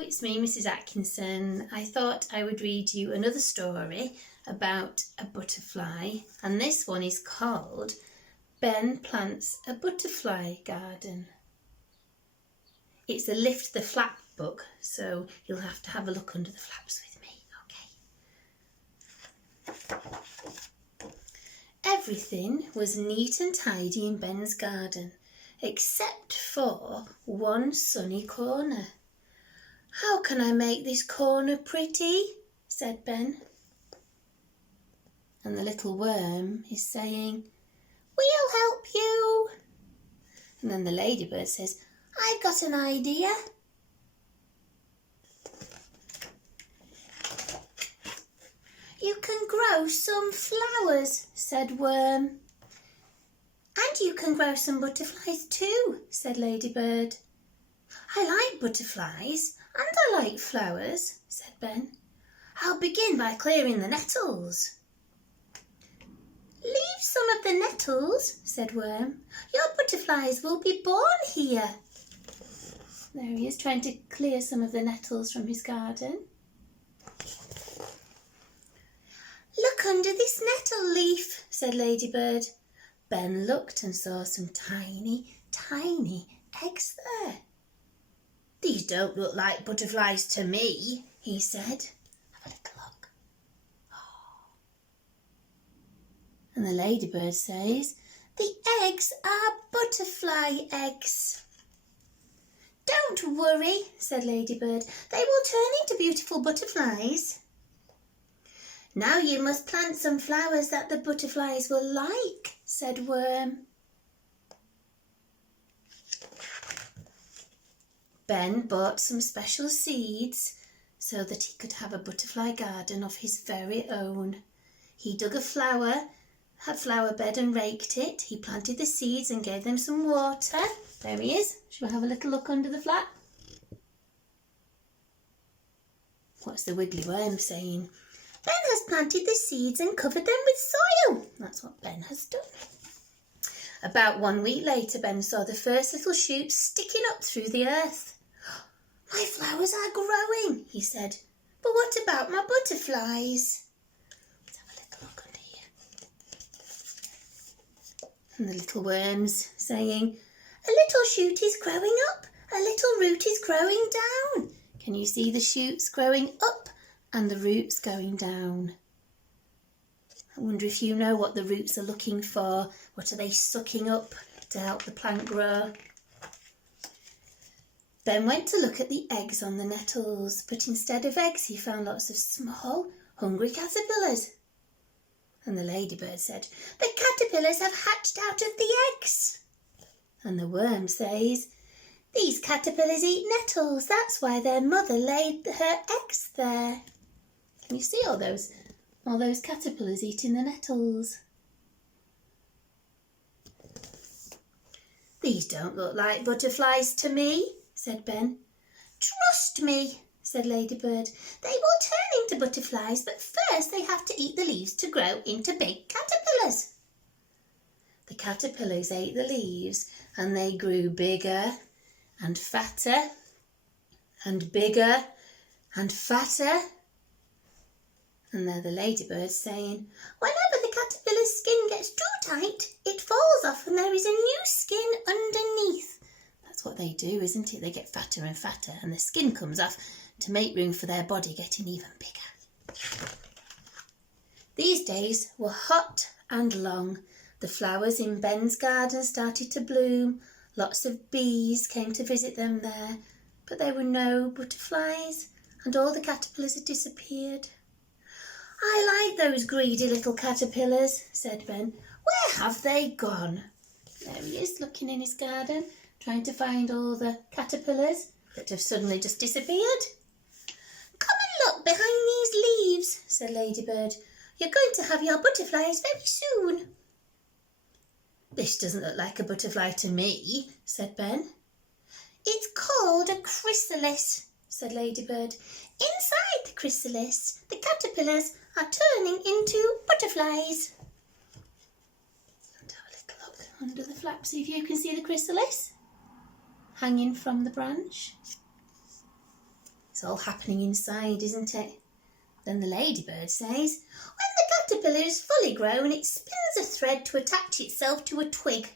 It's me, Mrs Atkinson. I thought I would read you another story about a butterfly, and this one is called Ben Plants a Butterfly Garden. It's a Lift the Flap book, so you'll have to have a look under the flaps with me, okay? Everything was neat and tidy in Ben's garden, except for one sunny corner. "How can I make this corner pretty?" said Ben. And the little worm is saying, "We'll help you." And then the ladybird says, "I've got an idea." "You can grow some flowers," said Worm. "And you can grow some butterflies too," said Ladybird. "I like butterflies and I like flowers," said Ben. "I'll begin by clearing the nettles." "Leave some of the nettles," said Worm. "Your butterflies will be born here." There he is, trying to clear some of the nettles from his garden. "Look under this nettle leaf," said Ladybird. Ben looked and saw some tiny, tiny eggs there. "These don't look like butterflies to me," he said. "Have a little look." Oh. And the ladybird says, "The eggs are butterfly eggs." "Don't worry," said Ladybird. "They will turn into beautiful butterflies." "Now you must plant some flowers that the butterflies will like," said Worm. Ben bought some special seeds so that he could have a butterfly garden of his very own. He dug a flower bed and raked it. He planted the seeds and gave them some water. There he is. Shall we have a little look under the flap? What's the wiggly worm saying? "Ben has planted the seeds and covered them with soil." That's what Ben has done. About 1 week later, Ben saw the first little shoots sticking up through the earth. "My flowers are growing," he said. "But what about my butterflies?" Let's have a little look under here. And the little worm's saying, "A little shoot is growing up, a little root is growing down." Can you see the shoots growing up and the roots going down? I wonder if you know what the roots are looking for. What are they sucking up to help the plant grow? Ben went to look at the eggs on the nettles, but instead of eggs he found lots of small, hungry caterpillars. And the ladybird said, "The caterpillars have hatched out of the eggs." And the worm says, "These caterpillars eat nettles, that's why their mother laid her eggs there." Can you see all those caterpillars eating the nettles? "These don't look like butterflies to me," said Ben. "Trust me," said Ladybird. "They will turn into butterflies, but first they have to eat the leaves to grow into big caterpillars." The caterpillars ate the leaves and they grew bigger and fatter and bigger and fatter. And there the ladybird saying, "Whenever the caterpillar's skin gets too tight, it falls off and there is a new skin underneath." That's what they do, isn't it? They get fatter and fatter and the skin comes off to make room for their body getting even bigger. These days were hot and long. The flowers in Ben's garden started to bloom. Lots of bees came to visit them there, but there were no butterflies and all the caterpillars had disappeared. "I like those greedy little caterpillars," said Ben. "Where have they gone?" There he is, looking in his garden, trying to find all the caterpillars that have suddenly just disappeared. "Come and look behind these leaves," said Ladybird. "You're going to have your butterflies very soon." "This doesn't look like a butterfly to me," said Ben. "It's called a chrysalis," said Ladybird. "Inside the chrysalis, the caterpillars are turning into butterflies." And have a little look under the flap, see if you can see the chrysalis hanging from the branch. It's all happening inside, isn't it? Then the ladybird says, when the caterpillar is fully grown, it spins a thread to attach itself to a twig.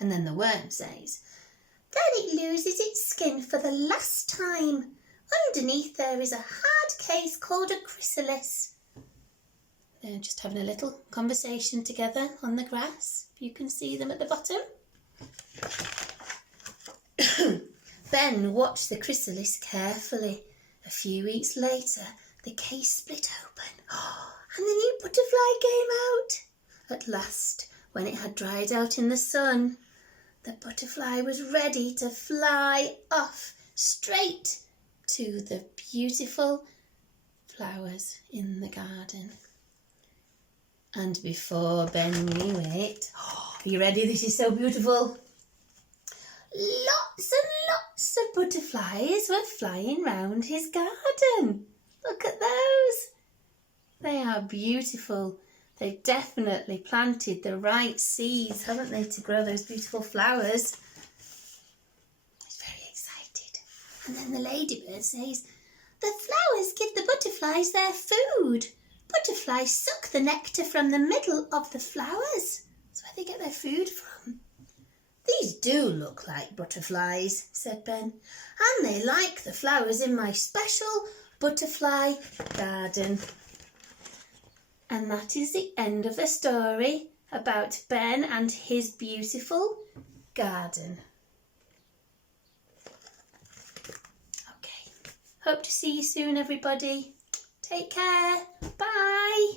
And then the worm says, then it loses its skin for the last time. Underneath there is a hard case called a chrysalis. They're just having a little conversation together on the grass. You can see them at the bottom. Ben watched the chrysalis carefully. A few weeks later, the case split open, and the new butterfly came out. At last, when it had dried out in the sun, the butterfly was ready to fly off straight to the beautiful flowers in the garden. And before Ben knew it, are you ready? This is so beautiful. Lots and lots of butterflies were flying round his garden. Look at those. They are beautiful. They've definitely planted the right seeds, haven't they, to grow those beautiful flowers. He's very excited. And then the ladybird says, the flowers give the butterflies their food. Butterflies suck the nectar from the middle of the flowers. That's where they get their food from. These do look like butterflies, said Ben, and they like the flowers in my special butterfly garden. And that is the end of the story about Ben and his beautiful garden. Okay, hope to see you soon, everybody. Take care. Bye.